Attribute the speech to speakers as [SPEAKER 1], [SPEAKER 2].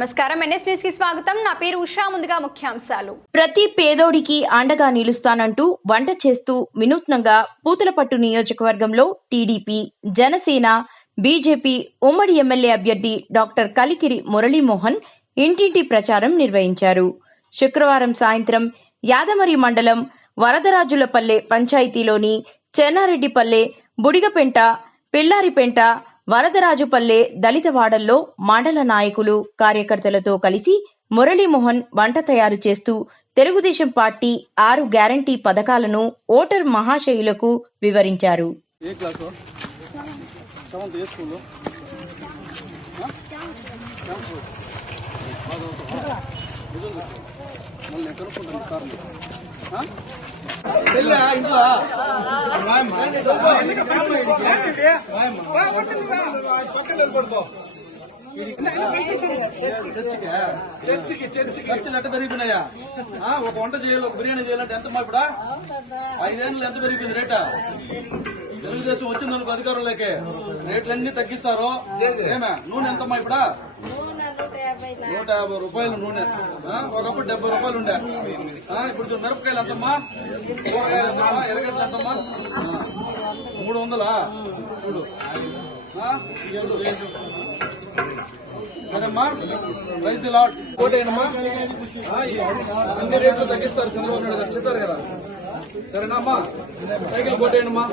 [SPEAKER 1] నమస్కారం. ఎన్ఎస్ న్యూస్కి స్వాగతం. నా పేరు ఉషా. ముందుగా ముఖ్యాంశాలు.
[SPEAKER 2] ప్రతి పేదోడికి అండగా నిలుస్తానంటూ వంట చేస్తూ వినూత్నంగా పూతలపట్టు నియోజకవర్గంలో టీడీపీ జనసేన బీజేపీ ఉమ్మడి ఎమ్మెల్యే అభ్యర్థి డాక్టర్ కలికిరి మురళీమోహన్ ఇంటింటి ప్రచారం నిర్వహించారు. శుక్రవారం సాయంత్రం యాదమరి మండలం వరదరాజులపల్లె పంచాయతీలోని చెన్నారెడ్డిపల్లె బుడిగపెంట పిల్లారిపెంట వరదరాజుపల్లె దళితవాడల్లో మండల నాయకులు కార్యకర్తలతో కలిసి మురళీమోహన్ వంట తయారు చేస్తూ తెలుగుదేశం పార్టీ ఆరు గ్యారంటీ పథకాలను ఓటర్ మహాశయులకు వివరించారు.
[SPEAKER 3] ఏ చర్చికి. చర్చికి చర్చికి ఖర్చులు ఎంత పెరిగిపోయినాయా ఒక వంట చేయాలి ఒక బిర్యానీ చేయాలంటే ఎంత మా ఇప్పుడు ఐదేళ్ళు ఎంత పెరిగిపోయింది రేటా తెలుగుదేశం వచ్చిందనుకో అధికారులకే అధికారంలోకి రేట్లన్నీ తగ్గిస్తారు ఏమే నూనె ఎంతమ్మా ఇప్పుడు నూట యాభై రూపాయలు నూనె. ఒకప్పుడు డెబ్బై రూపాయలు ఉండే. ఇప్పుడు మిరపకాయలు ఎంతమ్మా? కూరగాయలు ఎంతమ్మా? ఎర్రగడ్డలు ఎంతమ్మా? మూడు వందలా చూడు. సరేమ్మా? ప్రైజ్ ది లాట్ కోటేనమ్మా అన్ని రేట్లు తగ్గిస్తారు చంద్రబాబు నాయుడు గారు చెప్పారు కదా. సరేనా అమ్మా? సైకిల్ కోటేయండమ్మా